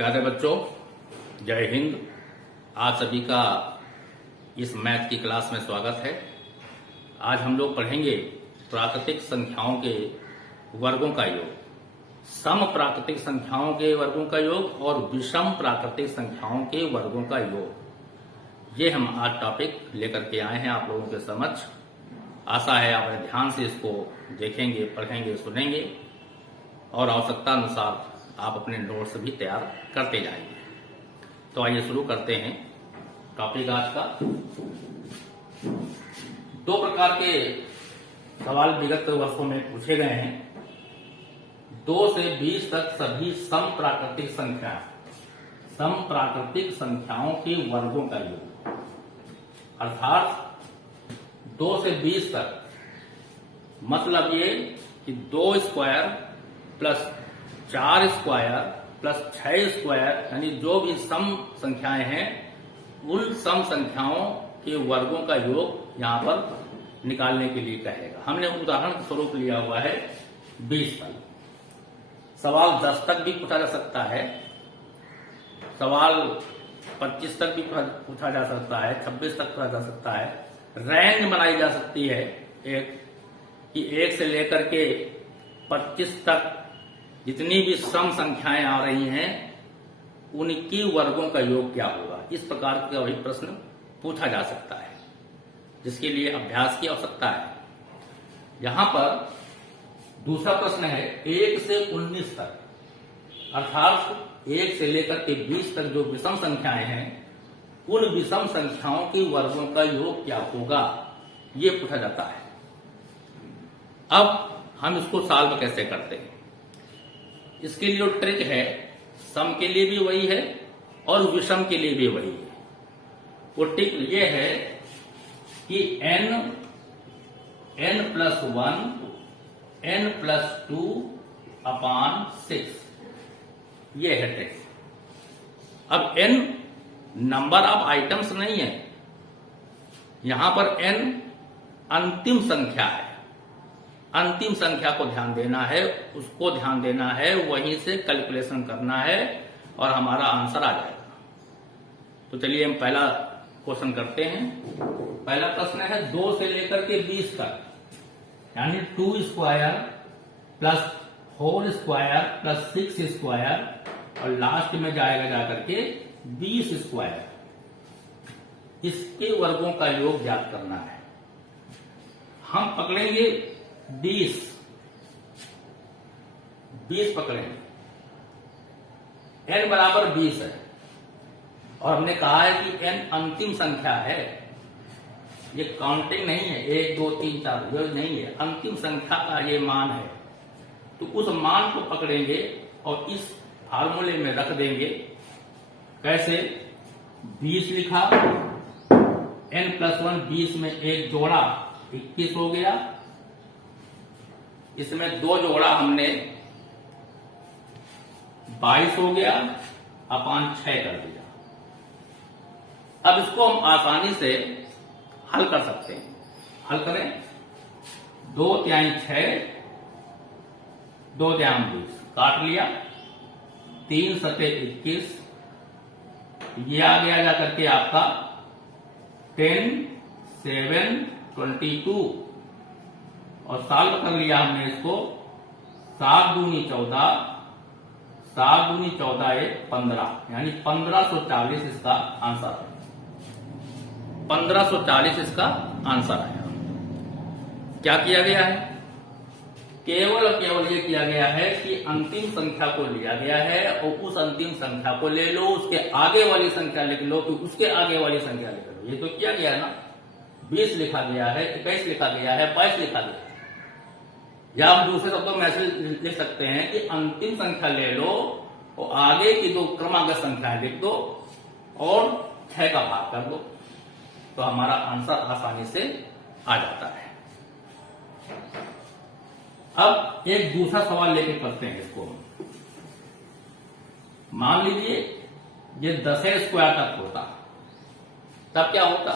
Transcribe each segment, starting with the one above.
प्यारे बच्चों, जय हिंद। आप सभी का इस मैथ की क्लास में स्वागत है। आज हम लोग पढ़ेंगे प्राकृतिक संख्याओं के वर्गों का योग, सम प्राकृतिक संख्याओं के वर्गों का योग और विषम प्राकृतिक संख्याओं के वर्गों का योग। ये हम आज टॉपिक लेकर के आए हैं आप लोगों के समक्ष। आशा है आप ध्यान से इसको देखेंगे, पढ़ेंगे, सुनेंगे और आवश्यकता अनुसार आप अपने नोट्स भी तैयार करते जाएंगे। तो आइए शुरू करते हैं टॉपिक आज का। दो प्रकार के सवाल विगत वर्षों में पूछे गए हैं। 2 से 20 तक सभी सम प्राकृतिक संख्याओं के वर्गों का योग, अर्थात 2 से 20 तक मतलब ये कि 2 square plus 4 square plus 6 square यानी जो भी सम संख्याएं हैं उन सम संख्याओं के वर्गों का योग यहां पर निकालने के लिए कहेगा। हमने उदाहरण के स्वरूप लिया हुआ है 20 तक। सवाल 10 तक भी पूछा जा सकता है, सवाल 25 तक भी पूछा जा सकता है, 26 तक पूछा जा सकता है। रेंज बनाई जा सकती है कि 1 से लेकर के 25 तक जितनी भी सम संख्याएं आ रही हैं उनकी वर्गों का योग क्या होगा। इस प्रकार का वही प्रश्न पूछा जा सकता है, जिसके लिए अभ्यास की आवश्यकता है। यहां पर दूसरा प्रश्न है 1 से 19 तक, अर्थात 1 से लेकर के 20 तक जो विषम संख्याएं हैं उन विषम संख्याओं के वर्गों का योग क्या होगा, ये पूछा जाता है। अब हम इसको सॉल्व कैसे करते हैं, इसके लिए जो ट्रिक है सम के लिए भी वही है और विषम के लिए भी वही है। वो ट्रिक ये है कि n प्लस 1 n प्लस 2 अपान 6, ये है ट्रिक। अब n नंबर ऑफ आइटम्स नहीं है, यहां पर n अंतिम संख्या है। अंतिम संख्या को ध्यान देना है, उसको ध्यान देना है, वहीं से कैलकुलेशन करना है और हमारा आंसर आ जाएगा। तो चलिए हम पहला क्वेश्चन करते हैं। पहला प्रश्न है 2 से लेकर के 20 तक, यानी 2 square plus 4 square plus 6 square और लास्ट में जाएगा जाकर के 20 स्क्वायर। इसके वर्गों का योग ज्ञात करना है। हम पकड़ेंगे 20 पकड़ेंगे, n बराबर 20 है और हमने कहा है कि n अंतिम संख्या है, ये काउंटिंग नहीं है 1 2 3 4, ये नहीं है, अंतिम संख्या का ये मान है। तो उस मान को पकड़ेंगे और इस फार्मूले में रख देंगे। कैसे? 20 लिखा, n प्लस 1 20 में एक जोड़ा 21 हो गया, इसमें 2 जोड़ा हमने 22 हो गया, अपान 6 कर दिया। अब इसको हम आसानी से हल कर सकते हैं। हल करें, 2 तिहाई 6, 2 तिहाई 20, काट लिया, 3 सते 21, ये आ गया जाकर के आपका 10 7 22 और सॉल्व कर लिया हमने इसको। 7 दूनी 14, 7 दूनी 14 1 15, यानी 1540 इसका आंसर है। 1540 इसका आंसर आया। क्या किया गया है? केवल ये किया गया है कि अंतिम संख्या को लिया गया है और उस अंतिम संख्या को ले लो, उसके आगे वाली संख्या लिख लो, फिर उसके आगे वाली संख्या लिख लो। ये तो किया गया ना। 20 लिखा गया है, 21 लिखा गया है, 22 लिखा गया है। या हम दूसरे शब्दों में ऐसे लिख सकते हैं कि अंतिम संख्या ले लो और आगे की 2 क्रमागत संख्याएं लिख दो और 6 का भाग कर दो, तो हमारा आंसर आसानी से आ जाता है। अब एक दूसरा सवाल लेके करते हैं इसको। मान लीजिए ये 10 स्क्वायर तक होता, तब क्या होता?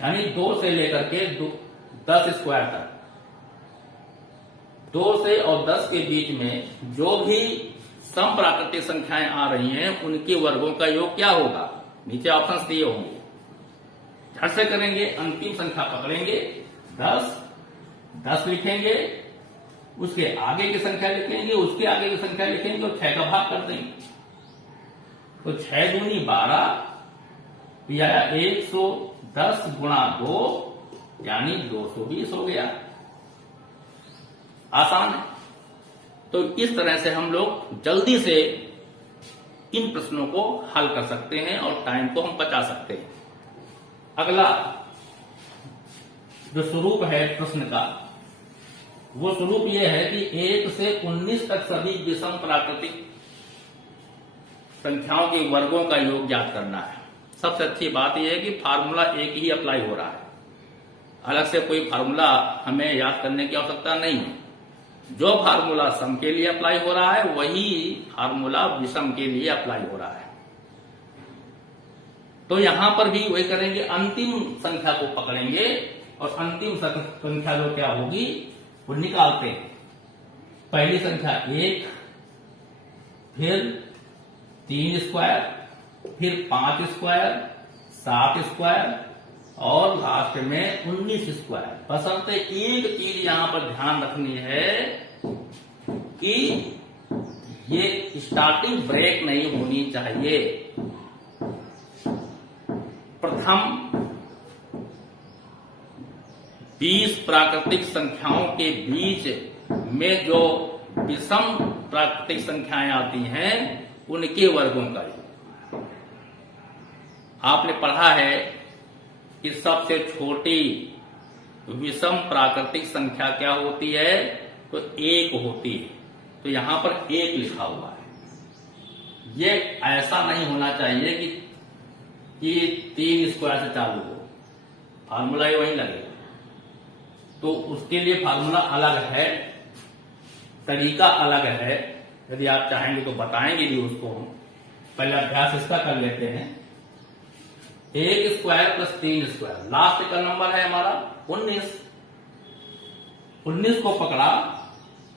यानी 2 से लेकर के 10 स्क्वायर तक, 2 से और 10 के बीच में जो भी सम प्राकृतिक संख्याएं आ रही हैं उनके वर्गों का योग क्या होगा। नीचे ऑप्शंस दिए होंगे, झट से करेंगे। अंतिम संख्या पकड़ेंगे 10 लिखेंगे, उसके आगे की संख्या लिखेंगे, उसके आगे की संख्या लिखेंगे और 6 का भाग कर देंगे। तो 6 दूनी 12, यह 110 गुणा 2 यानी 220 हो गया। आसान है। तो इस तरह से हम लोग जल्दी से इन प्रश्नों को हल कर सकते हैं और टाइम को हम बचा सकते हैं। अगला जो स्वरूप है प्रश्न का, वो स्वरूप यह है कि 1 से 19 तक सभी विषम प्राकृतिक संख्याओं के वर्गों का योग ज्ञात करना है। सबसे अच्छी बात यह है कि फार्मूला एक ही अप्लाई हो रहा है, अलग से कोई फार्मूला हमें याद करने की आवश्यकता नहीं है। जो फार्मूला सम के लिए अप्लाई हो रहा है वही फार्मूला विषम के लिए अप्लाई हो रहा है। तो यहां पर भी वही करेंगे, अंतिम संख्या को पकड़ेंगे और अंतिम संख्या जो क्या होगी वो निकालते हैं। पहली संख्या 1, फिर 3 स्क्वायर, फिर 5 स्क्वायर, 7 स्क्वायर और लास्ट में 19 स्क्वायर। बशर्ते एक चीज यहां पर ध्यान रखनी है कि ये स्टार्टिंग ब्रेक नहीं होनी चाहिए। प्रथम 20 प्राकृतिक संख्याओं के बीच में जो विषम प्राकृतिक संख्याएं आती हैं उनके वर्गों का आपने पढ़ा है कि सबसे छोटी विषम प्राकृतिक संख्या क्या होती है, तो 1 होती है। तो यहां पर 1 लिखा हुआ है। ये ऐसा नहीं होना चाहिए कि 3 स्क्वायर से चालू हो, फार्मूला ही वही लगेगा। तो उसके लिए फार्मूला अलग है, तरीका अलग है। यदि आप चाहेंगे तो बताएंगे भी उसको। पहले अभ्यास इसका कर लेते हैं। 1 स्क्वायर प्लस 3 स्क्वायर, लास्ट का नंबर है हमारा 19। 19 को पकड़ा,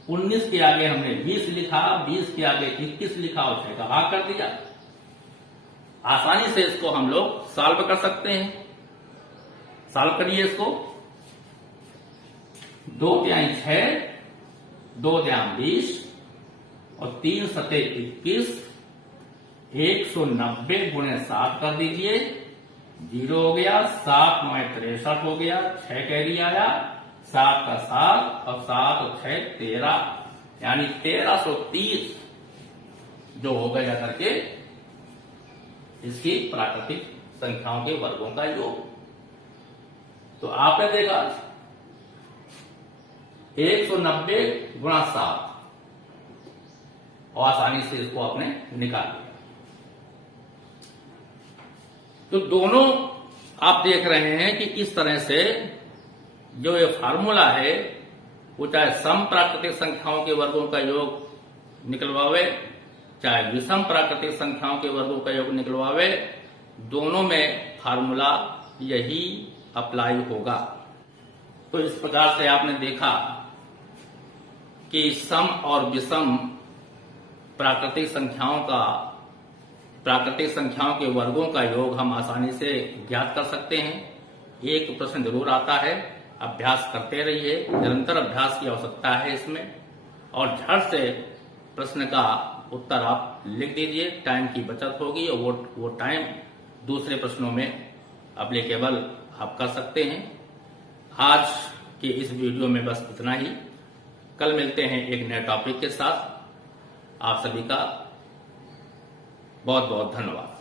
19 के आगे हमने 20 लिखा, 20 के आगे 21 लिखा और 6 का भाग कर दिया। आसानी से इसको हम लोग सॉल्व कर सकते हैं। सॉल्व करिए इसको। 2 तिहाई 6, 2 तिहाई 20 और 3 सते 21। 190 गुणे 7 कर दीजिए, 0 हो गया। 7 9 63 हो गया, 6 कैरी आया, 7 का 7 और 7 और 6 13, यानी 1330 जो हो गया करके इसकी प्राकृतिक संख्याओं के वर्गों का योग। तो आपने देखा 190 गुणा 7 और आसानी से इसको आपने निकाल लिया। तो दोनों आप देख रहे हैं कि इस तरह से जो ये फार्मूला है वो चाहे सम प्राकृतिक संख्याओं के वर्गों का योग निकलवावे, चाहे विषम प्राकृतिक संख्याओं के वर्गों का योग निकलवावे, दोनों में फार्मूला यही अप्लाई होगा। तो इस प्रकार से आपने देखा कि सम और विषम प्राकृतिक संख्याओं के वर्गों का योग हम आसानी से ज्ञात कर सकते हैं। एक प्रश्न जरूर आता है, अभ्यास करते रहिए, निरंतर अभ्यास की आवश्यकता है इसमें। और झट से प्रश्न का उत्तर आप लिख दीजिए, टाइम की बचत होगी और वो टाइम दूसरे प्रश्नों में एप्लीकेबल आप कर सकते हैं। आज के इस वीडियो में बस इतना ही। कल मिलते हैं एक नए टॉपिक के साथ। आप सभी का बहुत बहुत धन्यवाद।